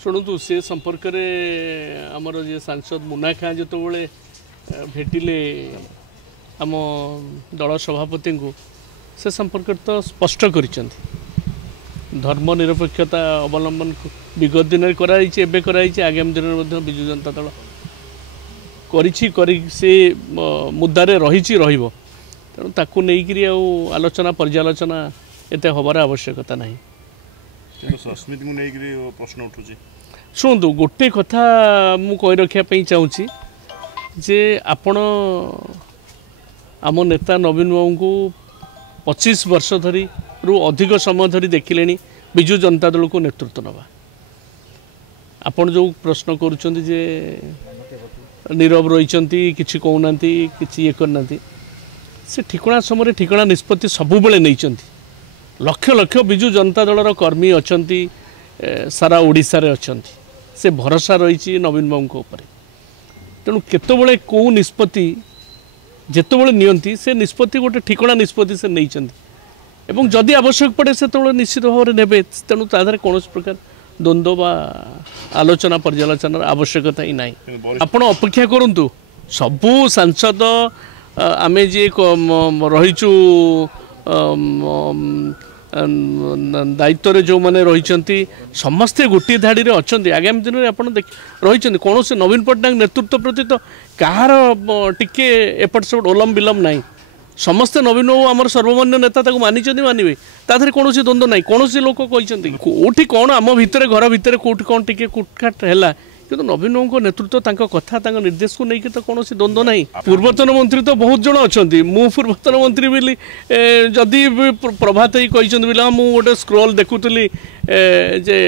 शुणु से संपर्क में आमर जे सांसद मुन्ना खां जो भेटिले आम दल सभापति को से संपर्क तो स्पष्ट कर धर्मनिरपेक्षता अवलंबन विगत दिन में कराई आगामी दिन में विजु जनता दल से मुद्दारे रही तेणु ताकू नहीं आलोचना पर्यालोचना एत हबार आवश्यकता ना संस्कृति को लेकर प्रश्न उठू शुणु गोटे कथा मु कही रखापी चाहूँगी जे आपण आम नेता नवीन बाबू को 25 वर्ष धरी अधिक समय धरी देखिले विजु जनता दल को नेतृत्व नवा आपण जो प्रश्न करुँच जे नीरव रही किसी कहना कि ये करना से ठिकणा समय ठिकणा निष्पत्ति सबुबले नहीं लक्ष लक्ष विजु जनता दलर कर्मी अच्छा सारा ओडिशा रे अछंती से भरोसा रही नवीन बाबू उपर तेणु केतबले कौ निष्पत्ति जेतबले नियंती से निष्पत्ति गोटे ठिकणा निष्पत्ति से नहीं एवं जदि आवश्यक पड़े से तो निश्चित भाव में ने तेणु तादे कौन प्रकार द्वंद्व बा आलोचना पर्यालोचनार आवश्यकता ही ना आपण अपेक्षा करूँ सबू सांसद आमे जे रहीचु दायित्व जो मैंने रही समस्ते गोटे धाड़ी में अच्छा आगामी दिन में आप रही कौन से नवीन पट्टनायक नेतृत्व प्रति तो कहार टिके एपट सेपट ओलम विलम ना समस्ते नवीन बाबू आम सर्वमान्य नेता मानी मानवे तादे कौन द्वंद्व ना कौन लोक कहते कौटी कौन आम भितर घर भितर कौटी कौन टिके कुटखाट है किंतु नवीन बाबू नेतृत्व कथा निर्देश को लेकिन तो कौन द्वंद्व ना पूर्वतन मंत्री तो बहुत जन अच्छा मु पूर्वतन मंत्री बोली जदि प्रभात ही कहते गोटे स्क्रोल देखुली जे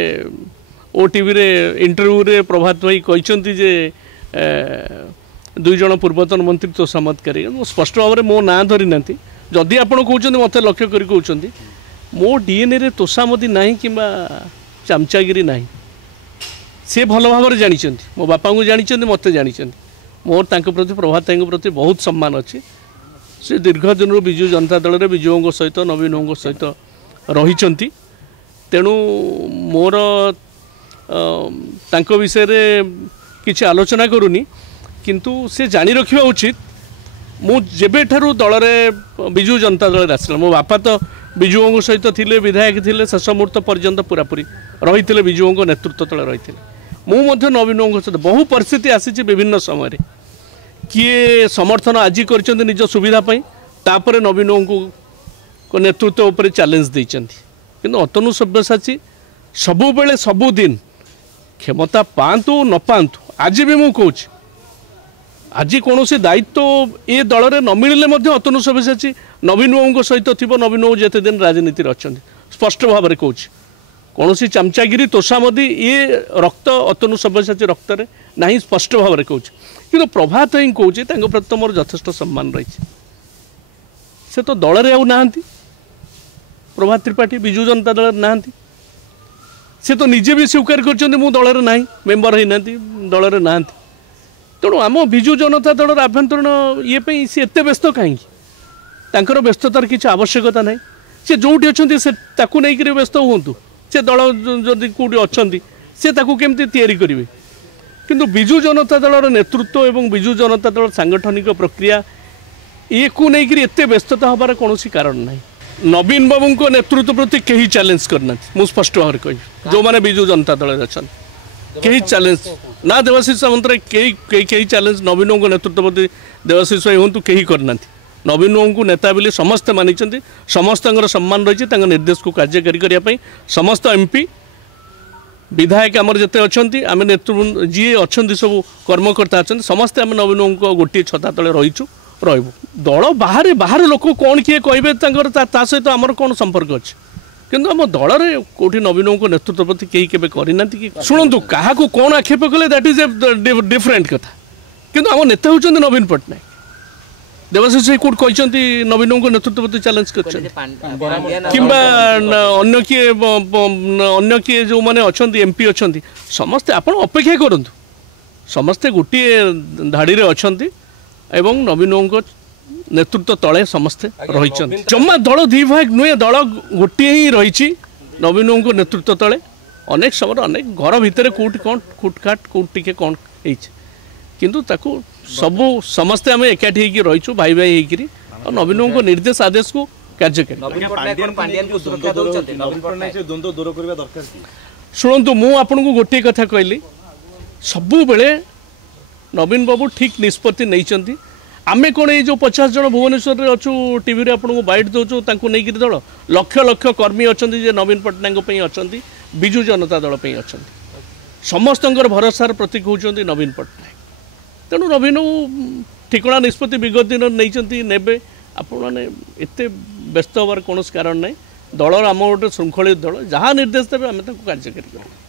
ओटीवी रे इंटरव्यू रे प्रभात भाई कहते जे दुई जन पूर्वतन मंत्री तोषामत करी स्पष्ट भाव में मो ना धरी ना जदि आप कहते मत लक्ष्य कर कहते मो डीएनए रे तोषामती ना कि चामचागिरी ना से भल भाव में जानी मो बापा को जानी मत जानी मोर प्रति प्रभात प्रति बहुत सम्मान अच्छी से दीर्घ दिन विजु जनता दल में विजुओं सहित नवीन सहित रही तेणु मोर विषय किसी आलोचना करूनी किंतु से जानी रखा उचित मु जेबे ठारू दल में विजु जनता दल में आसला मो बापा तो विजुओं सहित थिले विधायक थिले शेष मुहूर्त पर्यंत पूरापूरी रही विजुओं नेतृत्व तले रही मुझे नवीन सहित बहु परिस्थिति आसी विभिन्न समय किए समर्थन आज कर निज सुविधापी तापर नवीन को नेतृत्व उपर चैलेंज देती कि अतनु सब्यसाची सबुबले सबुदिन क्षमता पातु न पातु आज भी मुझे कहूँ आज कौन से दायित्व ये दल में न मिले अतनु सब्यसाची नवीन बाबू सहित थी नवीन बाबू जिते दिन राजनीति अच्छा स्पष्ट भाव में कहूँ कौन सी चामचागिरी तोषामदी ये रक्त अतनु सब्यसाची रक्त में ना स्पष्ट भाव में कहूँ कि प्रभात ही कहूँ प्रति मोर यथेष्ट सम्मान रही से तो दल में आना प्रभात त्रिपाठी विजु जनता दल ना से तो निजे भी स्वीकार कर दल में ना मेम्बर होना दल में ना तेणु आम विजु जनता दल आभ्यंतरण ये सी एत व्यस्त कहीं व्यस्ततार किसी आवश्यकता ना सी जो अच्छा नहीं व्यस्त हूँ से दल जदि कौटी अच्छा सी केमती तैयारी करेंगे किंतु विजु जनता दल नेतृत्व एवं विजु जनता दल सांगठनिक प्रक्रिया ये को लेकर एत व्यस्तता हबार कौन कारण ना नवीन बाबू को नेतृत्व प्रति कहीं चैलेंज करना मुझे स्पष्ट भाव में कह जो मैंने विजु जनता दल अच्छा कहीं चैलेंज ना देवाशीष सामंतराय कहीं चैलेंज नवीन को नेतृत्व प्रति देवाशीष भाई हूँ कहीं करना नवीन बाबू को नेता बोली समस्ते मानी समस्त सम्मान रही निर्देश को कार्यकारी करने समस्त एमपी विधायक आमर जिते अच्छा आम नेतृत्व जी अच्छा सब कर्मकर्ता अच्छा समस्ते आम नवीन बाबू को गोटे छता तले रहीचु रही दल बाहर बाहर लोक कौन किए कहे सहित आमर कौन संपर्क अच्छे किंतु आम दल में कौटी नवीन बाबू को नेतृत्व प्रति कहीं केवे करना कि शुणु क्या कौन आक्षेप कले दैट इज ए डिफरेंट कथा किंतु आम नेता होती नवीन पट्टनायक देवाशीष कोर्ट कहते नवीन को नेतृत्व प्रति चैलेंज कर अन्य किए जो मैंने अच्छा एमपी अच्छा समस्ते आप अपेक्षा करूँ समस्ते गोटे धाड़ी में अच्छा एवं नवीन को नेतृत्व तले समस्ते रही जमा दल दी भाग नुहे दल गोटे ही रही नवीन को नेतृत्व तले अनेक समय अनेक घर भितर कौट कौन खुटखाट कौट टिके कौन किंतु ताकू सबू समस्ते आम एकाठी होकर रहीचु भाई भाई होकर और नवीन बाबू को निर्देश आदेश को कार्यकारी शुणु मु आपन को गोटे कथा कहली सबु बेले नवीन बाबू ठीक निष्पत्ति नहीं आमे कौन ये जो 50 जन भुवनेश्वर में अच्छु टीवी रे आपन को बाइट दौचु नहीं दल लक्ष लक्ष कर्मी अच्छा नवीन पट्टनायक अच्छा विजु जनता दल अच्छा समस्त भरोसार प्रतीक होती नवीन पट्टनायक तेणु नवीन ठिकणा निष्पत्ति विगत दिन नहीं नेबे आपण मैंने एत व्यस्त हबार कौन कारण ना दलर आम गोटे श्रृंखलित दल जहाँ निर्देश देवे आम कार्यकारी